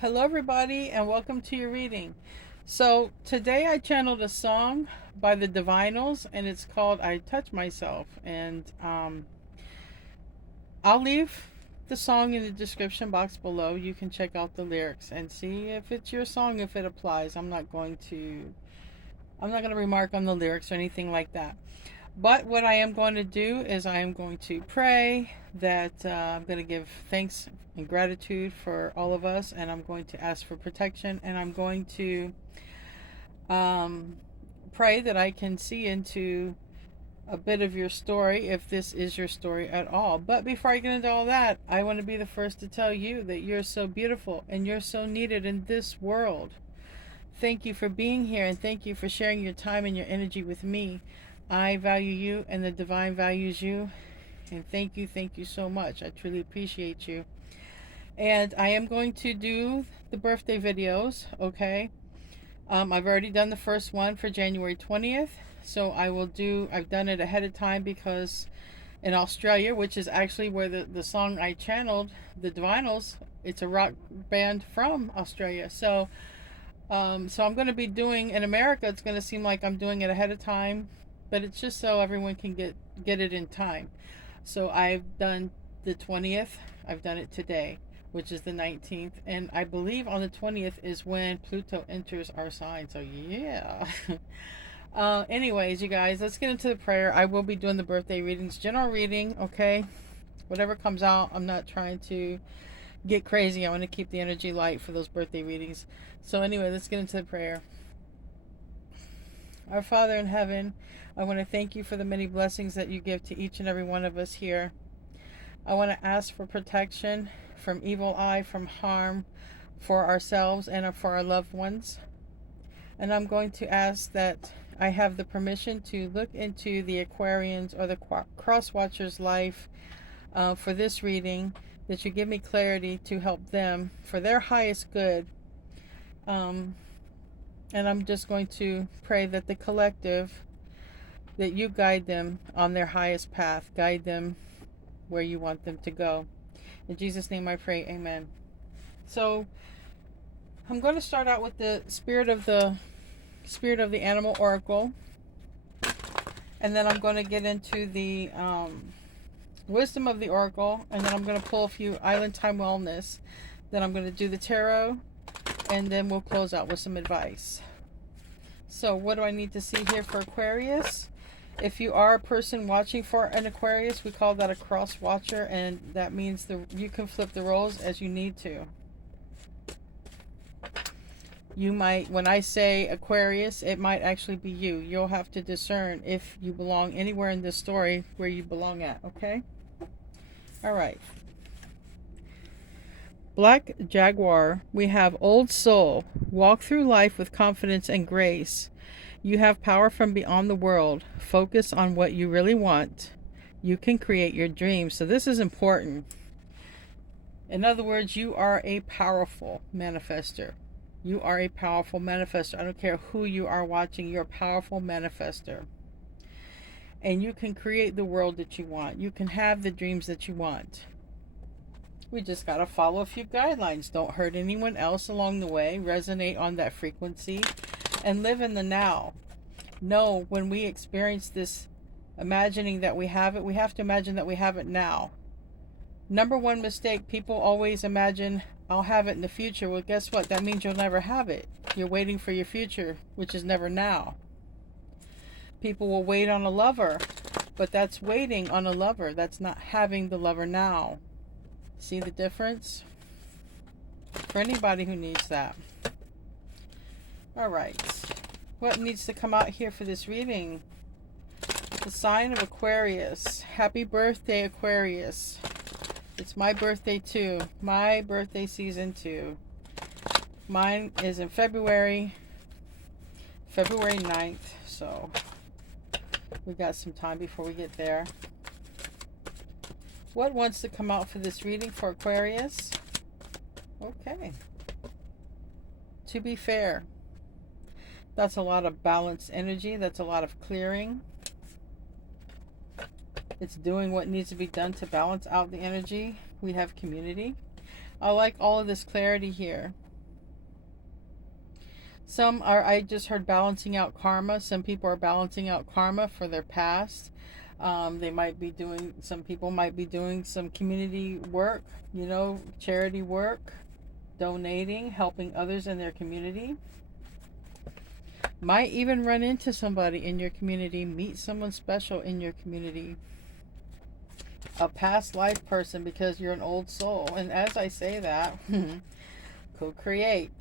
Hello, everybody, and welcome to your reading. So, today I channeled a song by the Divinyls, and it's called I Touch Myself. And I'll leave the song in the description box below. You can check out the lyrics and see if it's your song, if it applies. I'm not going to remark on the lyrics or anything like that. But what I am going to do is I am going to pray that I'm going to give thanks and gratitude for all of us, and I'm going to ask for protection, and I'm going to um, pray that I can see into a bit of your story if this is your story at all. But before I get into all that, I want to be the first to tell you that you're so beautiful and you're so needed in this world. Thank you for being here, and thank you for sharing your time and your energy with me. I value you, and the divine values you. And thank you so much. I truly appreciate you. And I am going to do the birthday videos, okay? I've already done the first one for January 20th. So I've done it ahead of time because in Australia, which is actually where the song I channeled, the Divinyls, it's a rock band from Australia. So I'm going to be doing in America. It's going to seem like I'm doing it ahead of time, but it's just so everyone can get it in time. So I've done the 20th. I've done it today, which is the 19th, and I believe on the 20th is when Pluto enters our sign. So yeah. Anyways, you guys, let's get into the prayer. I will be doing the birthday readings, general reading. Okay, whatever comes out. I'm not trying to get crazy. I want to keep the energy light for those birthday readings. So anyway, let's get into the prayer. Our Father in heaven, I want to thank you for the many blessings that you give to each and every one of us here. I want to ask for protection from evil eye, from harm, for ourselves and for our loved ones. And I'm going to ask that I have the permission to look into the Aquarians or the Cross Watchers' life for this reading, that you give me clarity to help them for their highest good. And I'm just going to pray that the collective, that you guide them on their highest path, guide them where you want them to go. In Jesus' name I pray, amen. So I'm going to start out with the spirit of the animal oracle, and then I'm going to get into the wisdom of the oracle, and then I'm going to pull a few island time wellness. Then I'm going to do the tarot, and then we'll close out with some advice. So what do I need to see here for Aquarius? If you are a person watching for an Aquarius, we call that a cross watcher, and that means you can flip the roles as you need to. You might, when I say Aquarius, it might actually be you. You'll have to discern if you belong anywhere in this story where you belong at, okay? All right. Black Jaguar, we have Old Soul. Walk through life with confidence and grace. You have power from beyond the world. Focus on what you really want. You can create your dreams. So this is important. In other words, you are a powerful manifester. You are a powerful manifester. I don't care who you are watching. You're a powerful manifester. And you can create the world that you want. You can have the dreams that you want. We just got to follow a few guidelines. Don't hurt anyone else along the way. Resonate on that frequency and live in the now. No, when we experience this imagining that we have it, we have to imagine that we have it now. Number one mistake, people always imagine, I'll have it in the future. Well, guess what? That means you'll never have it. You're waiting for your future, which is never now. People will wait on a lover, but that's waiting on a lover. That's not having the lover now. See the difference? For anybody who needs that. All right. What needs to come out here for this reading? The sign of Aquarius. Happy birthday, Aquarius. It's my birthday too. My birthday season too. Mine is in February 9th. So we got some time before we get there. What wants to come out for this reading for Aquarius? Okay. To be fair. That's a lot of balanced energy. That's a lot of clearing. It's doing what needs to be done to balance out the energy. We have community. I like all of this clarity here. Some are, I just heard, balancing out karma. Some people are balancing out karma for their past. They might be doing, some people might be doing some community work, you know, charity work, donating, helping others in their community. Might even run into somebody in your community, meet someone special in your community. A past life person, because you're an old soul. And as I say that, co-create.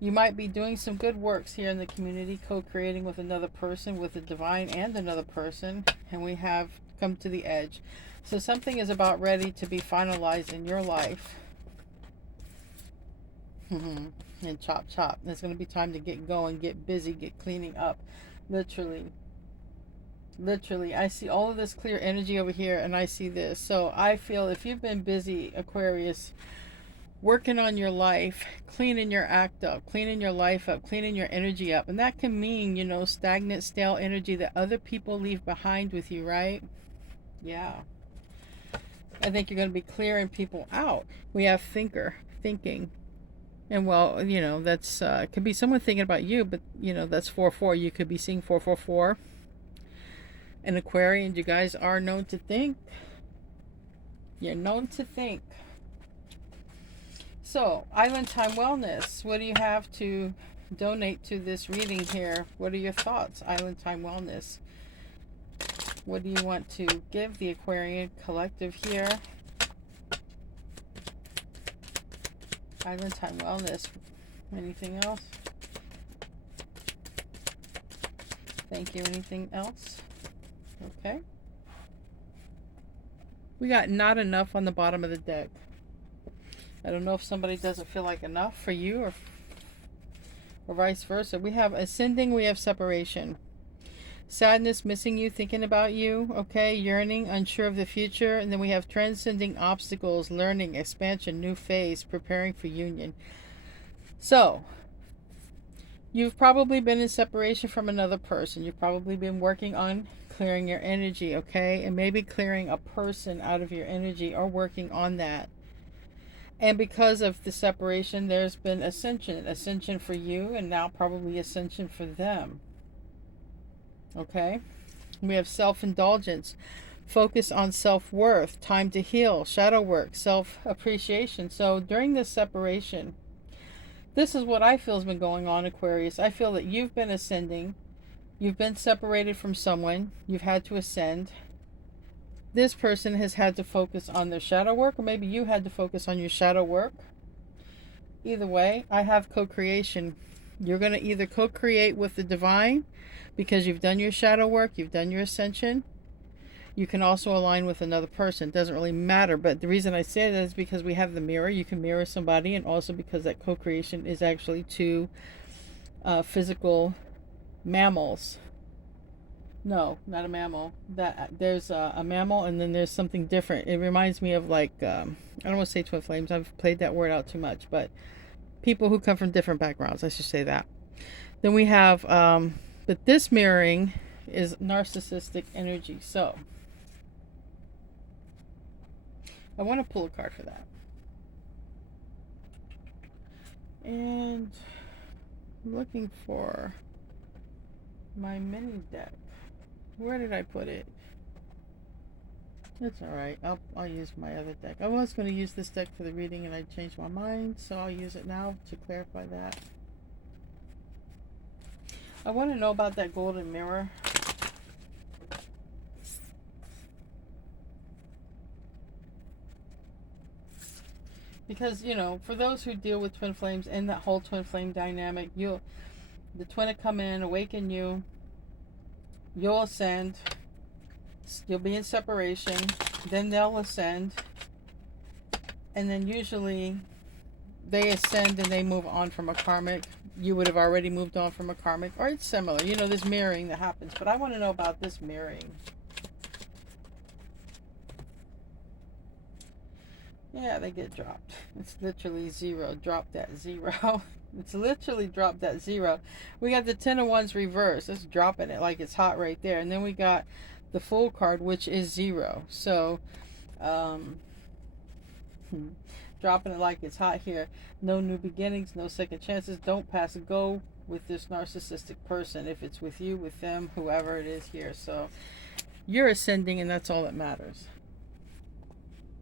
You might be doing some good works here in the community, co-creating with another person, with the divine and another person. And we have come to the edge. So something is about ready to be finalized in your life. And chop chop. It's going to be time to get going, get busy, get cleaning up. Literally. Literally. I see all of this clear energy over here, and I see this. So I feel if you've been busy, Aquarius, working on your life, cleaning your act up, cleaning your life up, cleaning your energy up. And that can mean, you know, stagnant, stale energy that other people leave behind with you, right? Yeah. I think you're going to be clearing people out. We have thinker, thinking. And well, you know, that's could be someone thinking about you, but you know, that's 4-4. You could be seeing 4-4-4. An Aquarian, you guys are known to think. You're known to think. So, Island Time Wellness. What do you have to donate to this reading here? What are your thoughts, Island Time Wellness? What do you want to give the Aquarian collective here? Island Time Wellness. Anything else? Thank you. Anything else? Okay. We got not enough on the bottom of the deck. I don't know if somebody doesn't feel like enough for you, or vice versa. We have ascending, we have separation. Sadness, missing you, thinking about you, okay? Yearning, unsure of the future. And then we have transcending obstacles, learning, expansion, new phase, preparing for union. So, you've probably been in separation from another person. You've probably been working on clearing your energy, okay? And maybe clearing a person out of your energy, or working on that. And because of the separation, there's been ascension. Ascension for you, and now probably ascension for them. Okay? We have self-indulgence. Focus on self-worth. Time to heal. Shadow work. Self-appreciation. So during this separation, this is what I feel has been going on, Aquarius. I feel that you've been ascending. You've been separated from someone. You've had to ascend. This person has had to focus on their shadow work, or maybe you had to focus on your shadow work. Either way, I have co-creation. You're going to either co-create with the divine because you've done your shadow work, you've done your ascension. You can also align with another person. It doesn't really matter, but the reason I say that is because we have the mirror. You can mirror somebody, and also because that co-creation is actually two physical mammals. No, not a mammal. That there's a mammal, and then there's something different. It reminds me of like I don't want to say twin flames. I've played that word out too much, but people who come from different backgrounds. I should say that. Then we have, but this mirroring is narcissistic energy. So I want to pull a card for that, and I'm looking for my mini deck. Where did I put it? It's alright. I'll use my other deck. I was going to use this deck for the reading, and I changed my mind, so I'll use it now to clarify that. I want to know about that golden mirror. Because, you know, for those who deal with twin flames and that whole twin flame dynamic, the twin will come in, awaken you. You'll ascend. You'll be in separation. Then they'll ascend. And then usually they ascend and they move on from a karmic. You would have already moved on from a karmic. Or it's similar. You know, there's mirroring that happens. But I want to know about this mirroring. Yeah, they get dropped. It's literally 0. Drop that 0. It's literally dropped that 0. We got the 10 of Wands reverse. It's dropping it like it's hot right there. And then we got the Fool card, which is 0. So, dropping it like it's hot here. No new beginnings, no second chances. Don't pass go with this narcissistic person. If it's with you, with them, whoever it is here. So you're ascending, and that's all that matters.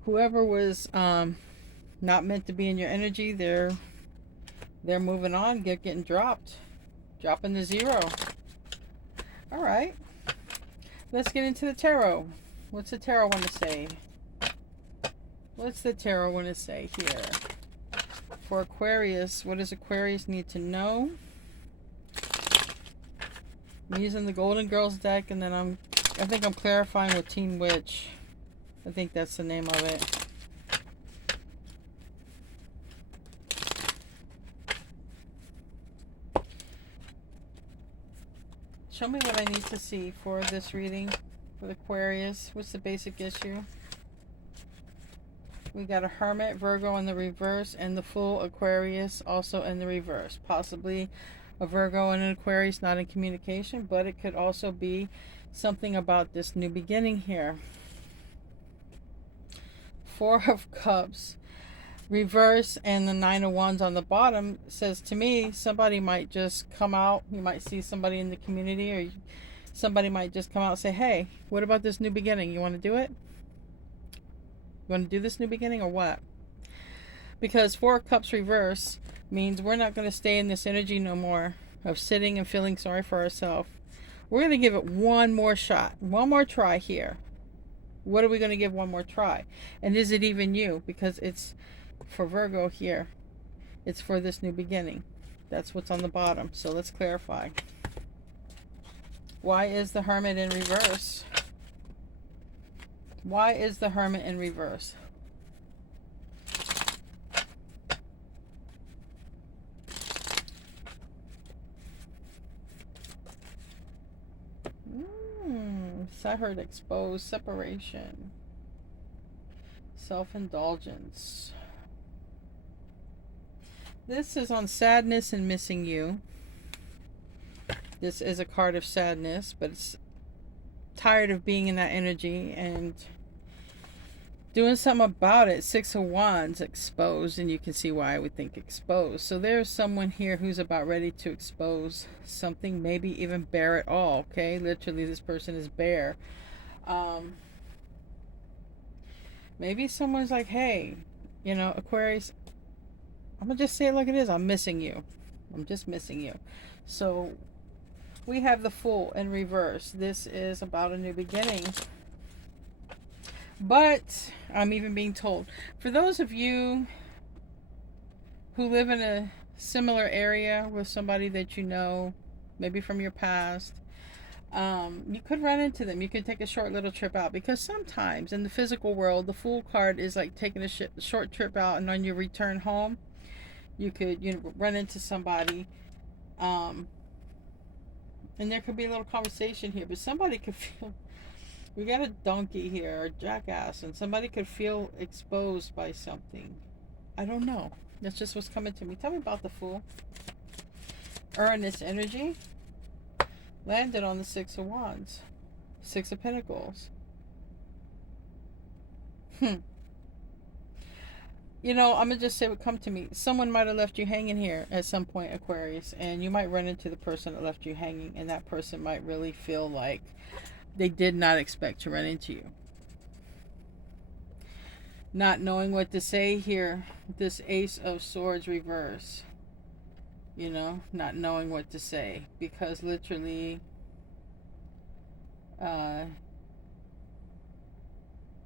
Whoever was not meant to be in your energy, they're moving on, getting dropped, dropping to zero. All right, let's get into the tarot. What's the tarot want to say? What's the tarot want to say here for Aquarius? What does Aquarius need to know? I'm using the Golden Girls deck, and then I think I'm clarifying with Teen Witch. I think that's the name of it. Show me what I need to see for this reading with Aquarius. What's the basic issue? We got a Hermit, Virgo in the reverse, and the Fool, Aquarius, also in the reverse. Possibly a Virgo and an Aquarius not in communication, but it could also be something about this new beginning here. Four of Cups, reverse, and the Nine of Wands on the bottom says to me somebody might just come out. You might see somebody in the community, or somebody might just come out and say, hey, what about this new beginning? You want to do it? You want to do this new beginning or what? Because Four of Cups reverse means we're not going to stay in this energy no more of sitting and feeling sorry for ourselves. We're going to give it one more shot, one more try here. What are we going to give one more try? And is it even you? Because it's for Virgo here. It's for this new beginning. That's what's on the bottom. So let's clarify. Why is the Hermit in reverse? Why is the Hermit in reverse? I heard expose, separation, self-indulgence. This is on sadness and missing you. This is a card of sadness, but it's tired of being in that energy and doing something about it. Six of Wands, exposed, and you can see why I would think exposed. So there's someone here who's about ready to expose something, maybe even bare it all. Okay, literally this person is bare. Maybe someone's like, hey, you know, Aquarius, I'm gonna just say it like it is. I'm missing you. I'm just missing you. So we have the Fool in reverse. This is about a new beginning. But I'm even being told, for those of you who live in a similar area with somebody that you know, maybe from your past, you could run into them. You could take a short little trip out, because sometimes in the physical world, the Fool card is like taking a short trip out, and on your return home, you could run into somebody, and there could be a little conversation here, but somebody could feel. We got a donkey here, or jackass, and somebody could feel exposed by something. I don't know. That's just what's coming to me. Tell me about the Fool. Earnest energy. Landed on the Six of Wands. Six of Pentacles. You know, I'm going to just say what come to me. Someone might have left you hanging here at some point, Aquarius, and you might run into the person that left you hanging, and that person might really feel like they did not expect to run into you. Not knowing what to say here. This Ace of Swords reverse. You know, not knowing what to say. Because literally,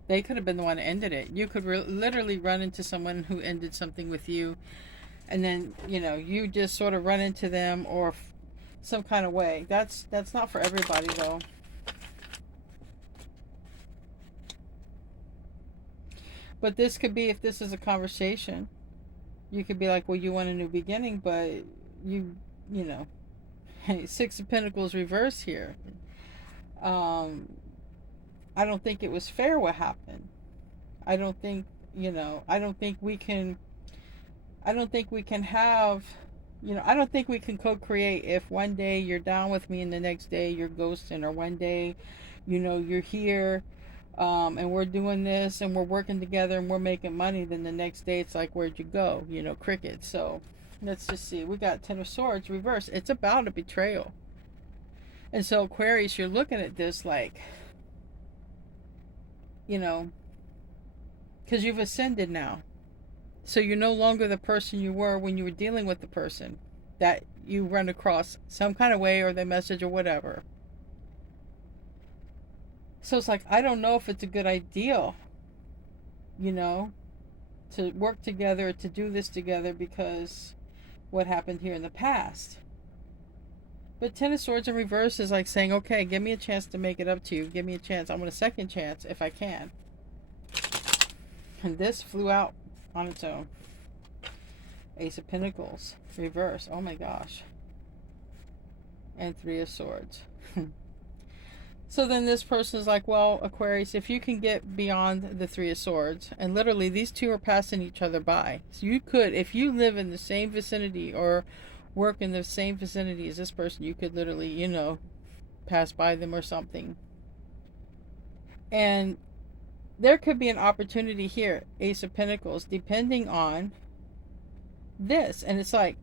they could have been the one that ended it. You could literally run into someone who ended something with you. And then, you know, you just sort of run into them, or some kind of way. That's not for everybody, though. But this could be, if this is a conversation, you could be like, well, you want a new beginning, but you know, Six of Pentacles reverse here. I don't think it was fair what happened. I don't think, you know, I don't think we can have, you know, I don't think we can co-create if one day you're down with me and the next day you're ghosting, or one day, you know, you're here and we're doing this and we're working together and we're making money, then the next day it's like, where'd you go? You know, crickets. So let's just see. We got Ten of Swords reverse. It's about a betrayal. And so Aquarius, you're looking at this like, you know, because you've ascended now. So you're no longer the person you were when you were dealing with the person that you run across some kind of way, or the message or whatever. So it's like, I don't know if it's a good idea, you know, to work together, to do this together, because what happened here in the past. But Ten of Swords in reverse is like saying, okay, give me a chance to make it up to you. Give me a chance. I want a second chance if I can. And this flew out on its own. Ace of Pentacles reverse. Oh my gosh. And Three of Swords. So then this person is like, well, Aquarius, if you can get beyond the Three of Swords, and literally these two are passing each other by. So you could, if you live in the same vicinity or work in the same vicinity as this person, you could literally, you know, pass by them or something. And there could be an opportunity here, Ace of Pentacles, depending on this. And it's like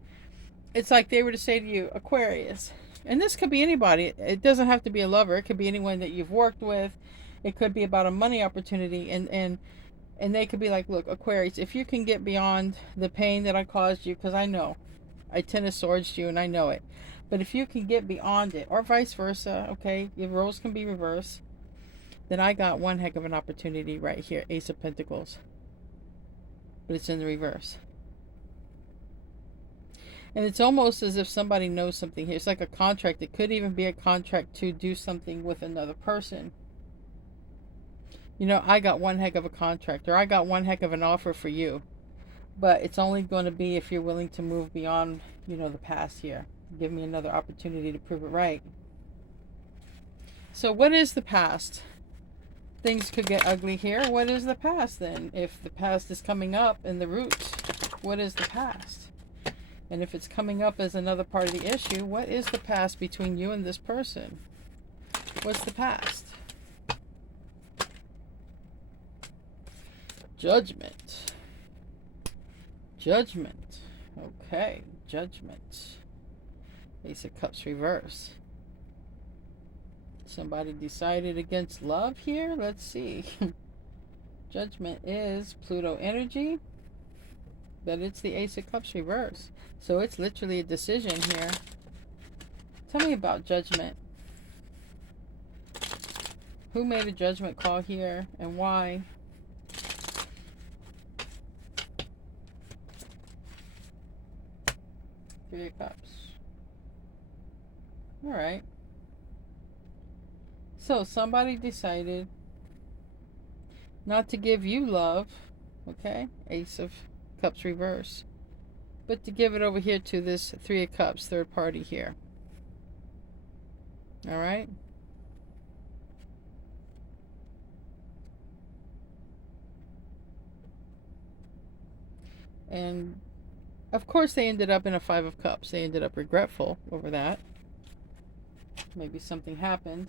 they were to say to you, Aquarius, and this could be anybody. It doesn't have to be a lover. It could be anyone that you've worked with. It could be about a money opportunity. And they could be like, look, Aquarius, if you can get beyond the pain that I caused you, because I know I Ten of Swords you and I know it. But if you can get beyond it, or vice versa, okay, your roles can be reversed, then I got one heck of an opportunity right here, Ace of Pentacles. But it's in the reverse. And it's almost as if somebody knows something here. It's like a contract. It could even be a contract to do something with another person. You know, I got one heck of a contract, or I got one heck of an offer for you. But it's only going to be if you're willing to move beyond, you know, the past here. Give me another opportunity to prove it right. So what is the past? Things could get ugly here. What is the past then? If the past is coming up in the roots, what is the past? And if it's coming up as another part of the issue, what is the past between you and this person? What's the past? Judgment. Judgment. Okay, Judgment. Ace of Cups reverse. Somebody decided against love here? Let's see. Judgment is Pluto energy, but it's the Ace of Cups reverse. So it's literally a decision here. Tell me about Judgment. Who made a judgment call here and why? Three of Cups. All right. So somebody decided not to give you love, okay? Ace of Cups reverse. But to give it over here to this Three of Cups, third party here. All right? And of course they ended up in a Five of Cups. They ended up regretful over that. Maybe something happened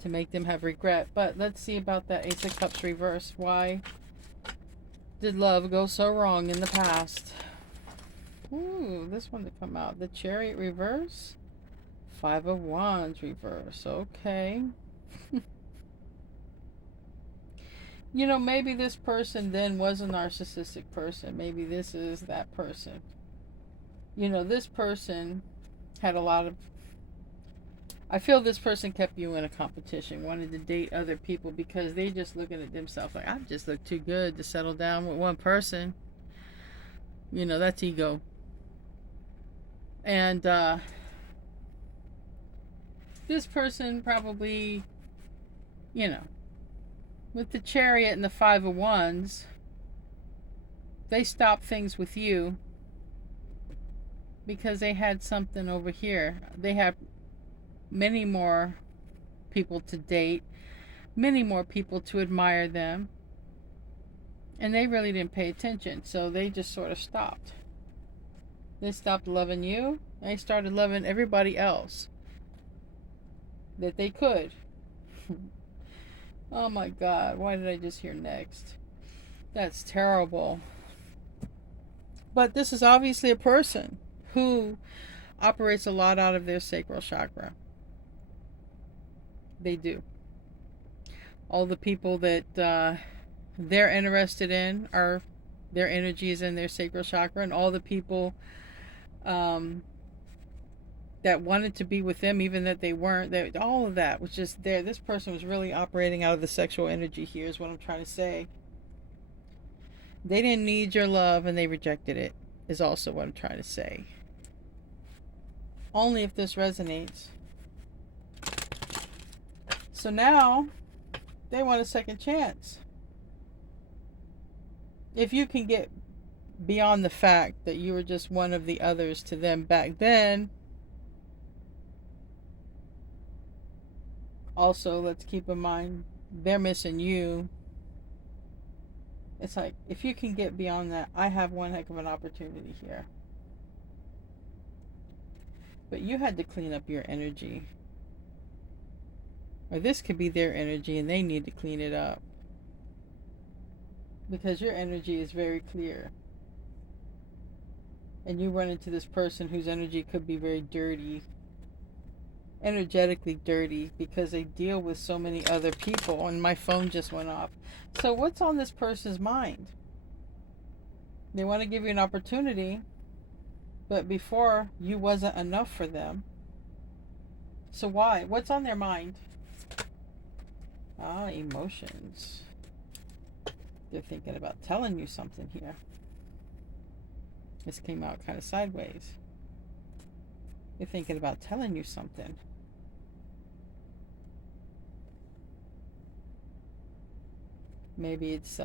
to make them have regret. But let's see about that Ace of Cups reverse. Why did love go so wrong in the past? Ooh, this one to come out. The Chariot reverse. Five of Wands reverse. Okay. You know, maybe this person then was a narcissistic person. Maybe this is that person. You know, this person had a lot of... I feel this person kept you in a competition, wanted to date other people because they just looking at themselves like, I just look too good to settle down with one person. You know, that's ego. And this person probably, you know, with the Chariot and the Five of Wands, they stopped things with you because they had something over here. They have many more people to date, many more people to admire them, and they really didn't pay attention, so they just sort of stopped. They stopped loving you, and they started loving everybody else that they could. Oh my God, why did I just hear next? That's terrible. But this is obviously a person who operates a lot out of their sacral chakra. They do. All the people that they're interested in are their energies in their sacral chakra, and all the people um, that wanted to be with them, even that they weren't, that all of that was just there. This person was really operating out of the sexual energy here, is what I'm trying to say. They didn't need your love and they rejected it, is also what I'm trying to say. Only if this resonates. So now they want a second chance. If you can get beyond the fact that you were just one of the others to them back then, also let's keep in mind they're missing you. It's like, if you can get beyond that, I have one heck of an opportunity here. But you had to clean up your energy. Or this could be their energy and they need to clean it up. Because your energy is very clear. And you run into this person whose energy could be very dirty. Energetically dirty, because they deal with so many other people. And my phone just went off. So what's on this person's mind? They want to give you an opportunity, but before you wasn't enough for them. So why? What's on their mind? Emotions. They're thinking about telling you something here. This came out kind of sideways. They're thinking about telling you something. Maybe it's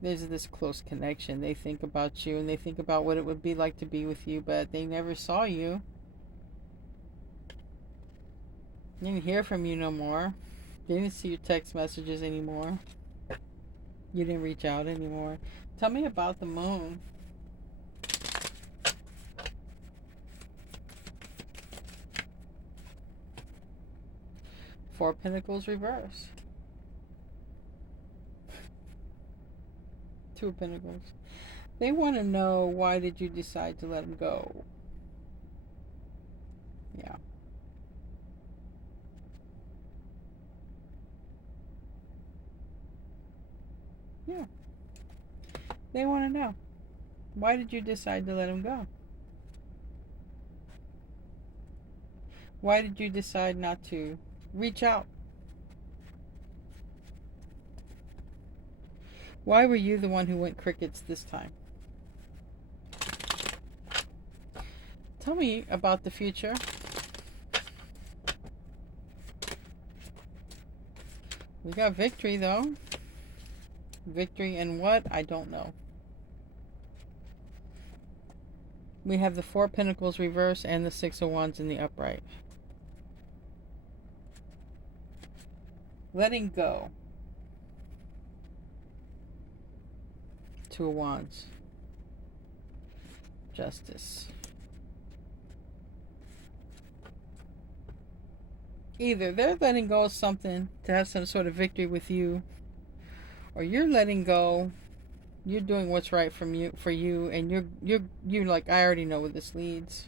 there's this close connection. They think about you and they think about what it would be like to be with you, but they never saw you. They didn't hear from you no more. They didn't see your text messages anymore. You didn't reach out anymore. Tell me about the moon. Four Pentacles reverse. Two of Pentacles. They want to know, why did you decide to let him go? Yeah. Yeah. They want to know, why did you decide to let him go? Why did you decide not to reach out? Why were you the one who went crickets this time? Tell me about the future. We got victory though. Victory in what? I don't know. We have the Four Pentacles reverse and the Six of Wands in the upright. Letting go. Two of Wands. Justice. Either they're letting go of something to have some sort of victory with you, or you're letting go. You're doing what's right for you, and you're like, I already know where this leads.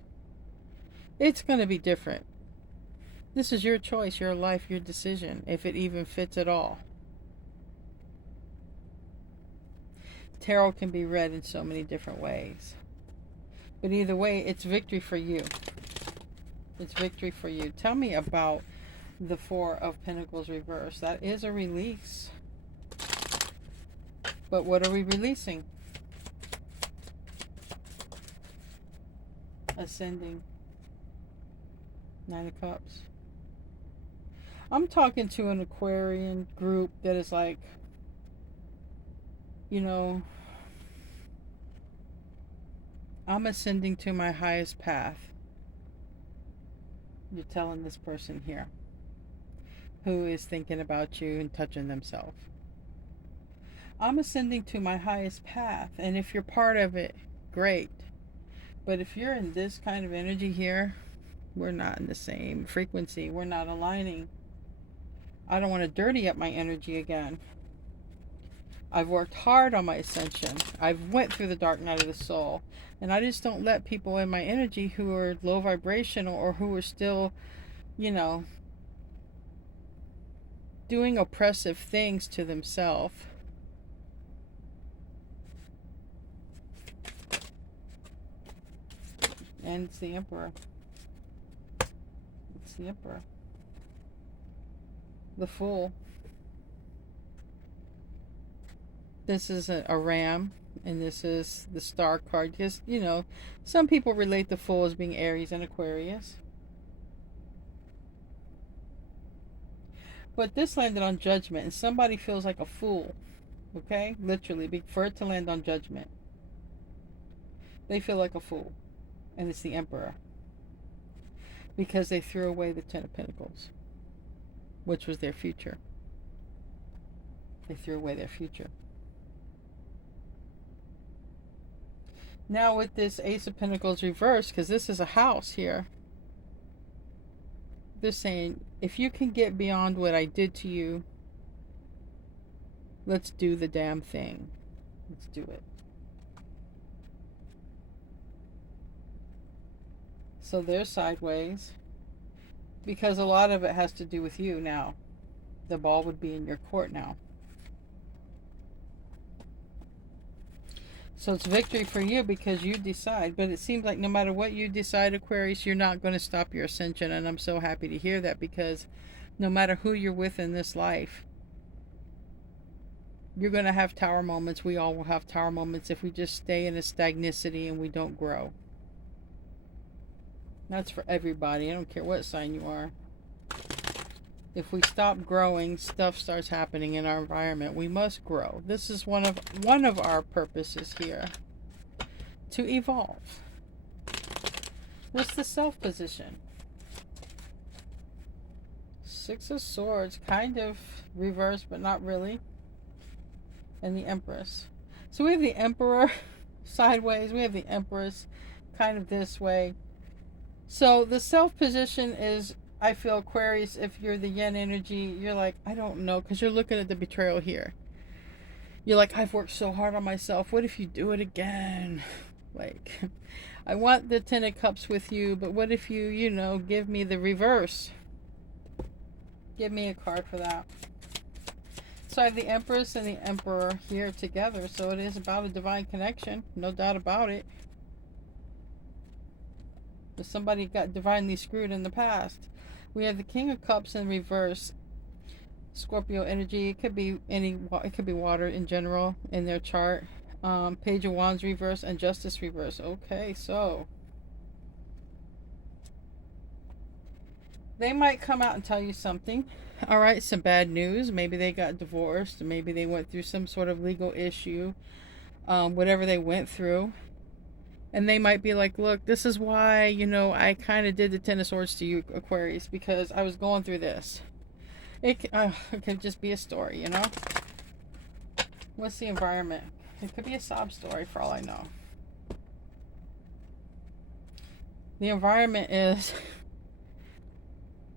It's gonna be different. This is your choice, your life, your decision, if it even fits at all. Tarot can be read in so many different ways. But either way, it's victory for you. It's victory for you. Tell me about the Four of Pentacles reverse. That is a release. But what are we releasing? Ascending. Nine of Cups. I'm talking to an Aquarian group that is like, you know, I'm ascending to my highest path. You're telling this person here who is thinking about you and touching themselves. I'm ascending to my highest path, and if you're part of it, great. But if you're in this kind of energy here, we're not in the same frequency. We're not aligning. I don't want to dirty up my energy again. I've worked hard on my ascension. I've went through the dark night of the soul. And I just don't let people in my energy who are low vibrational or who are still, you know, doing oppressive things to themselves. And it's the Emperor. It's the Emperor. The Fool. This is a ram, and this is the star card. Just, you know, some people relate the Fool as being Aries and Aquarius. But this landed on Judgment, and somebody feels like a fool. Okay? Literally, for it to land on Judgment. They feel like a fool. And it's the Emperor. Because they threw away the Ten of Pentacles, which was their future. They threw away their future. Now with this Ace of Pentacles reversed, because this is a house here, they're saying, if you can get beyond what I did to you, let's do the damn thing. Let's do it. So they're sideways, because a lot of it has to do with you now. The ball would be in your court now. So it's victory for you because you decide. But it seems like no matter what you decide, Aquarius, you're not going to stop your ascension. And I'm so happy to hear that, because no matter who you're with in this life, you're going to have tower moments. We all will have tower moments if we just stay in a stagnicity and we don't grow. That's for everybody. I don't care what sign you are. If we stop growing, stuff starts happening in our environment. We must grow. This is one of our purposes here. To evolve. What's the Self position? Six of Swords, kind of reversed, but not really. And the Empress. So we have the Emperor sideways. We have the Empress kind of this way. So the Self position is, I feel, Aquarius, if you're the yin energy, you're like, I don't know, because you're looking at the betrayal here. You're like, I've worked so hard on myself. What if you do it again? Like, I want the Ten of Cups with you, but what if you, you know, give me the reverse? Give me a card for that. So I have the Empress and the Emperor here together. So it is about a divine connection. No doubt about it. But somebody got divinely screwed in the past. We have the King of Cups in reverse. Scorpio energy. It could be it could be water in general in their chart. Page of Wands reverse and Justice reverse. Okay, so they might come out and tell you something. All right, some bad news. Maybe they got divorced. Maybe they went through some sort of legal issue. Whatever they went through. And they might be like, look, this is why, you know, I kind of did the Ten of Swords to you, Aquarius, because I was going through this. It could just be a story, you know? What's the environment? It could be a sob story for all I know. The environment is,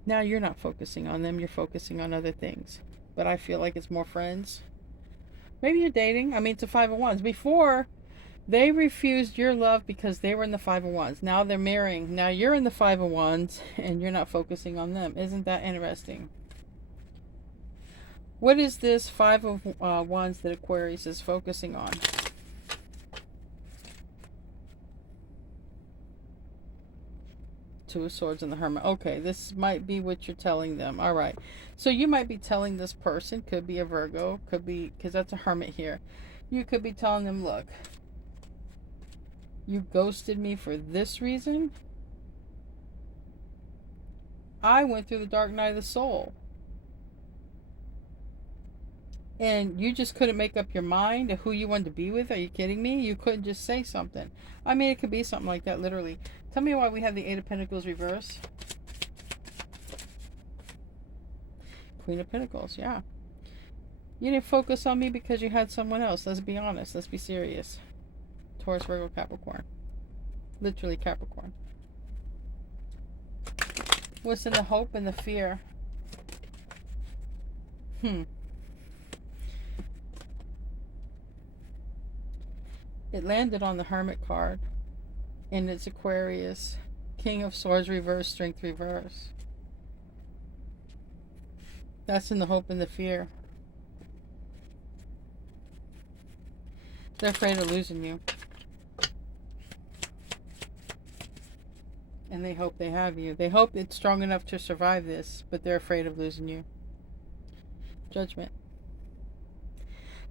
now you're not focusing on them, you're focusing on other things. But I feel like it's more friends. Maybe you're dating. I mean, it's a Five of Wands. Before, they refused your love because they were in the Five of Wands. Now they're marrying. Now you're in the Five of Wands and you're not focusing on them. Isn't that interesting? What is this Five of Wands that Aquarius is focusing on? Two of Swords and the Hermit. Okay, this might be what you're telling them. All right. So you might be telling this person, could be a Virgo, could be, because that's a Hermit here. You could be telling them, look, you ghosted me for this reason. I went through the dark night of the soul. And you just couldn't make up your mind of who you wanted to be with? Are you kidding me? You couldn't just say something. I mean, it could be something like that, literally. Tell me why we have the Eight of Pentacles reverse. Queen of Pentacles, yeah. You didn't focus on me because you had someone else. Let's be honest. Let's be serious. Taurus, Virgo, Capricorn. Literally Capricorn. What's in the hope and the fear? It landed on the Hermit card, and it's Aquarius. King of Swords reverse, Strength reverse. That's in the hope and the fear. They're afraid of losing you. And they hope they have you. They hope it's strong enough to survive this, but they're afraid of losing you. Judgment.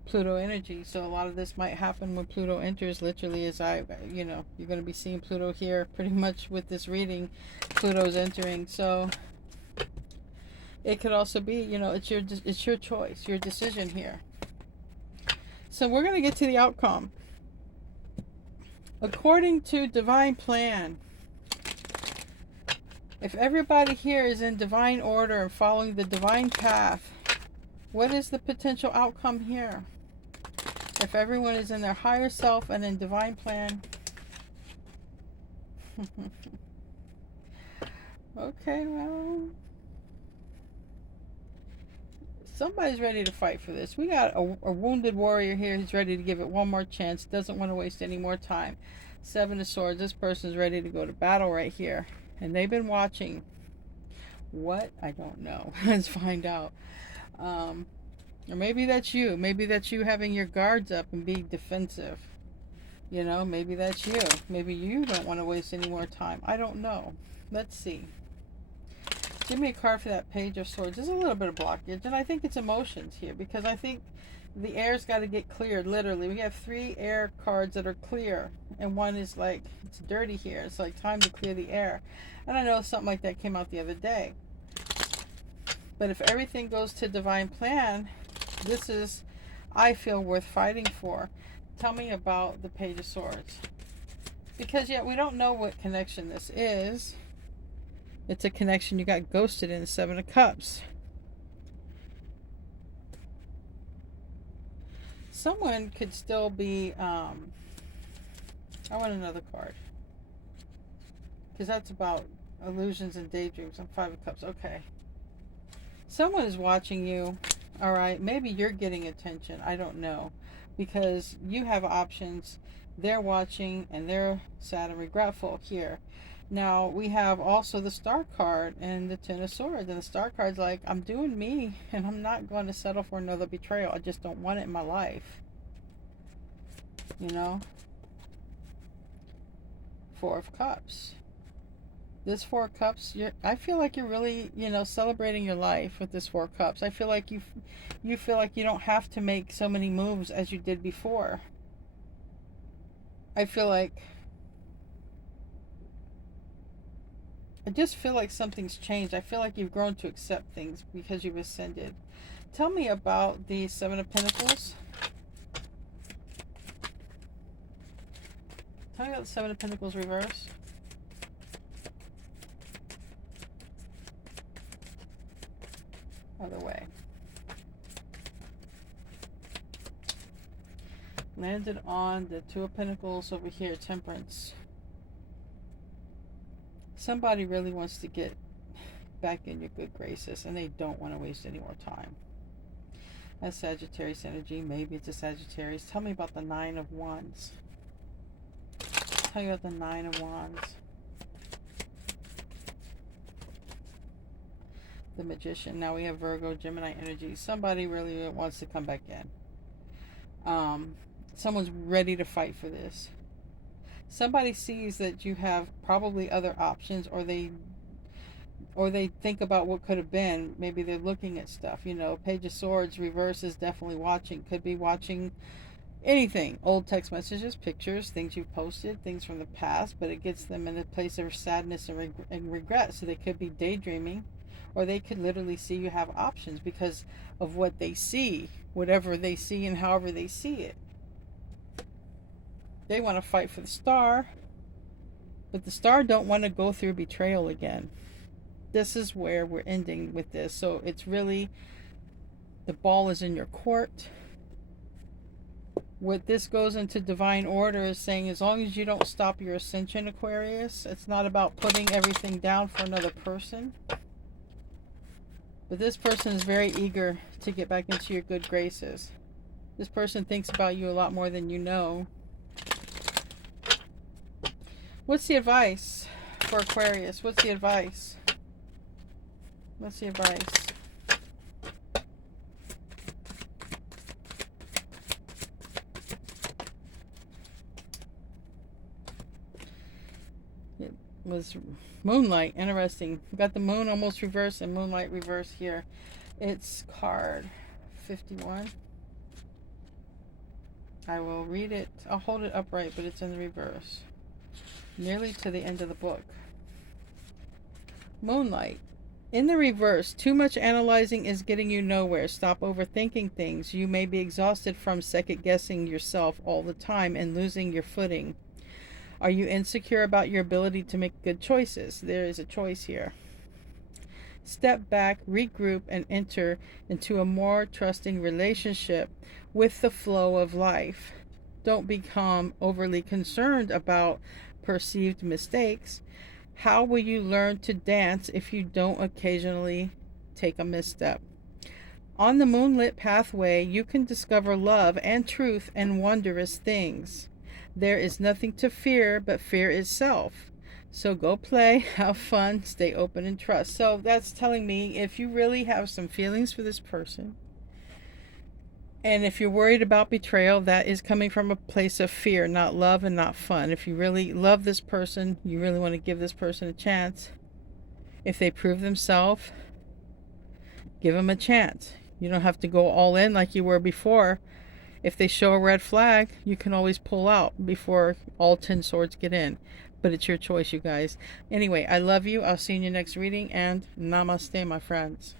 Pluto energy. So a lot of this might happen when Pluto enters, literally, as you're going to be seeing Pluto here pretty much with this reading. Pluto's entering. So it could also be, it's your choice, your decision here. So we're going to get to the outcome. According to divine plan, if everybody here is in divine order and following the divine path, what is the potential outcome here? If everyone is in their higher self and in divine plan. Okay, well, somebody's ready to fight for this. We got a wounded warrior here who's ready to give it one more chance. Doesn't want to waste any more time. 7 of Swords. This person's ready to go to battle right here. And they've been watching. What? I don't know. Let's find out. Or maybe that's you. Maybe that's you having your guards up and being defensive. Maybe that's you. Maybe you don't want to waste any more time. I don't know. Let's see. Give me a card for that Page of Swords. There's a little bit of blockage, and I think it's emotions here, because I think the air's got to get cleared, literally. We have 3 air cards that are clear, and one is like, it's dirty here. It's like time to clear the air. And I know something like that came out the other day. But if everything goes to divine plan, this is, I feel, worth fighting for. Tell me about the Page of Swords. Because, yeah, we don't know what connection this is. It's a connection you got ghosted in the 7 of Cups. Someone could still be, I want another card. Because that's about illusions and daydreams. I'm 5 of Cups. Okay. Someone is watching you. All right. Maybe you're getting attention. I don't know. Because you have options. They're watching and they're sad and regretful here. Now, we have also the Star card and the 10 of Swords. And the Star card's like, I'm doing me, and I'm not going to settle for another betrayal. I just don't want it in my life. 4 of Cups. This 4 of Cups, I feel like you're really, celebrating your life with this 4 of Cups. I feel like you feel like you don't have to make so many moves as you did before. I just feel like something's changed. I feel like you've grown to accept things because you've ascended. Tell me about the 7 of Pentacles. Tell me about the 7 of Pentacles reverse. Other way. Landed on the 2 of Pentacles over here, Temperance. Somebody really wants to get back in your good graces, and they don't want to waste any more time. That's Sagittarius energy. Maybe it's a Sagittarius. Tell me about the 9 of Wands. Tell me about the 9 of Wands. The Magician. Now we have Virgo, Gemini energy. Somebody really wants to come back in. Someone's ready to fight for this. Somebody sees that you have probably other options, or they think about what could have been. Maybe they're looking at stuff. Page of Swords reverse is definitely watching. Could be watching anything. Old text messages, pictures, things you've posted, things from the past, but it gets them in a place of sadness and regret. So they could be daydreaming, or they could literally see you have options because of what they see, whatever they see and however they see it. They want to fight for the Star, but the Star don't want to go through betrayal again. This is where we're ending with this. So it's really, the ball is in your court. What this goes into divine order is saying, as long as you don't stop your ascension, Aquarius, it's not about putting everything down for another person. But this person is very eager to get back into your good graces. This person thinks about you a lot more than you know. What's the advice for Aquarius? What's the advice? What's the advice? It was moonlight. Interesting. We got the moon almost reversed and moonlight reversed here. It's card 51. I will read it. I'll hold it upright, but it's in the reverse. Nearly to the end of the book. Moonlight. In the reverse, too much analyzing is getting you nowhere. Stop overthinking things. You may be exhausted from second guessing yourself all the time and losing your footing. Are you insecure about your ability to make good choices? There is a choice here. Step back, regroup, and enter into a more trusting relationship with the flow of life. Don't become overly concerned about perceived mistakes. How will you learn to dance if you don't occasionally take a misstep? On the moonlit pathway, you can discover love and truth and wondrous things. There is nothing to fear but fear itself. So go play, have fun, stay open, and trust. So that's telling me if you really have some feelings for this person, and if you're worried about betrayal, that is coming from a place of fear, not love and not fun. If you really love this person, you really want to give this person a chance. If they prove themselves, give them a chance. You don't have to go all in like you were before. If they show a red flag, you can always pull out before all 10 swords get in. But it's your choice, you guys. Anyway, I love you. I'll see you in your next reading, and namaste, my friends.